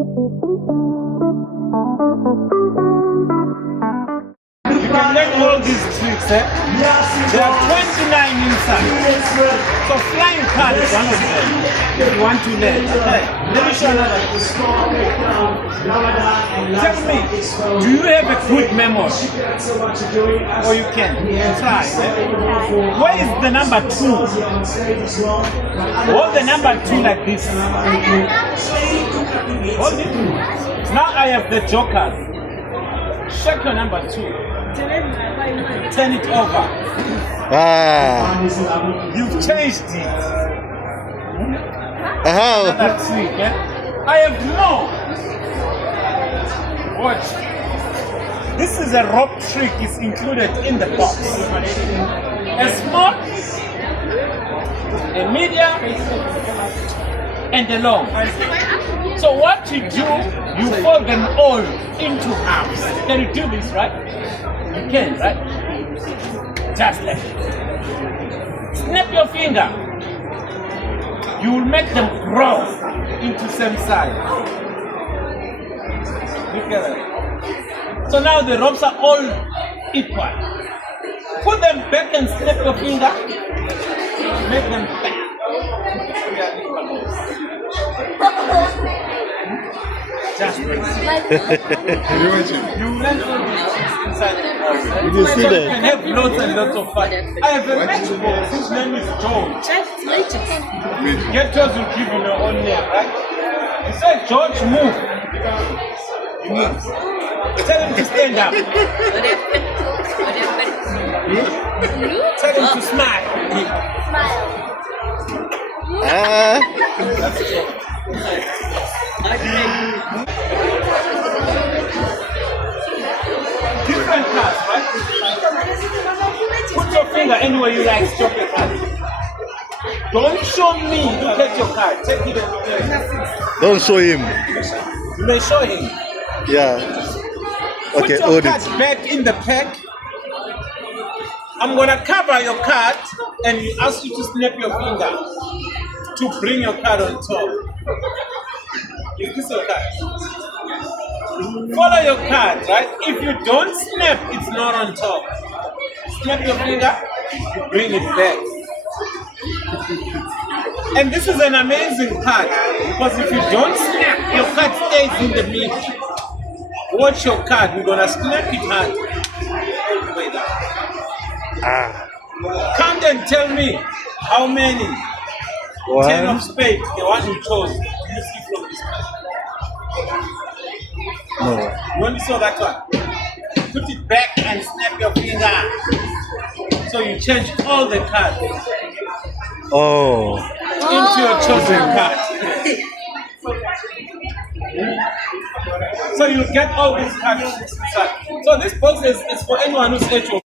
You can learn all these tricks, eh? There are 29 inside. So flying card is one of them. If you want to learn. Okay. Let me show another. Tell me, do you have a good memory? Or you can try. Eh? Where is the number 2? Hold the number 2 like this. Hold it. Now I have the joker. Check your number 2. Turn it over. You've changed it. Another trick, eh? I have no. Watch. This is a rope trick. It's included in the box. A small, a medium, and a long. So what you do, you fold them all into halves. Can you do this, right? You can, right? Just like it. Snap your finger. You will make them grow into same size. Look at that. So now the ropes are all equal. Put them back and snap your finger. Make them back. Just like this. You learn all these inside the box. Did you see You that? can have lots and lots of fun. I have a matchbox. His name is George. Get yours will give you your own name, right? You say, George, move. He moves. Tell him to stand up. Tell him to smile. That's it. Different cards, right? Put your finger anywhere you like, stop your card. Don't show me, look at your card. Take it and play. Don't show him. You may show him. Yeah. Put Okay, your hold card it. back in the pack. I'm gonna cover your card and you ask you to snap your finger to bring your card on top. Is this your card? Follow your card, right? If you don't snap, it's not on top. Snap your finger, you bring it back. And this is an amazing card because if you don't snap, your card stays in the middle. Watch your card, we're gonna snap it hard. All the way down. Count and tell me how many. 10 of spades, the one you chose. You see from this card. No. You only saw that one. Put it back and snap your finger. So you change all the cards Oh. into your chosen card. So you get all these cards inside. So this box is for anyone who's HO.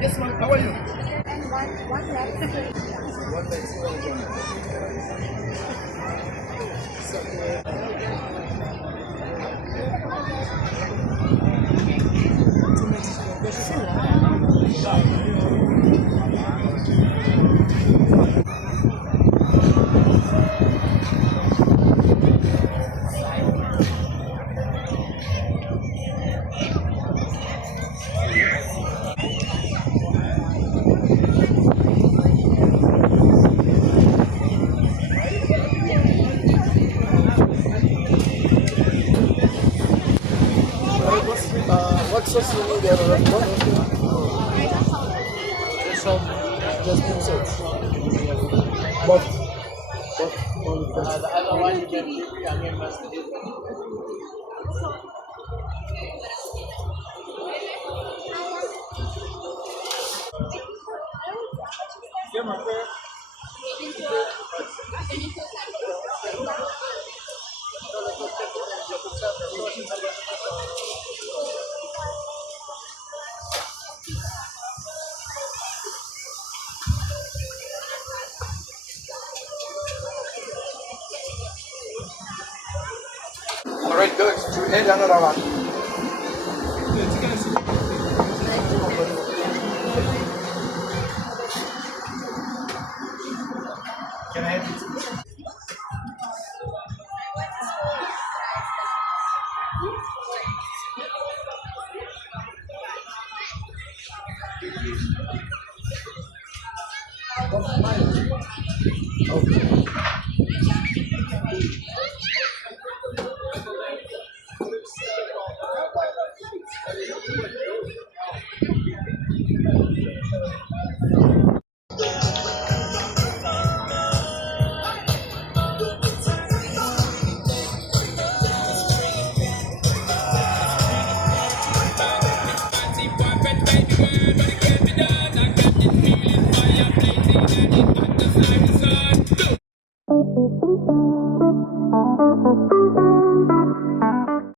Yes, ma'am. How are you? What sauce you need? Just two sets. Both. The other one you can leave onion mustard. Yeah, my friend. Alright, good. To add another one. Okay.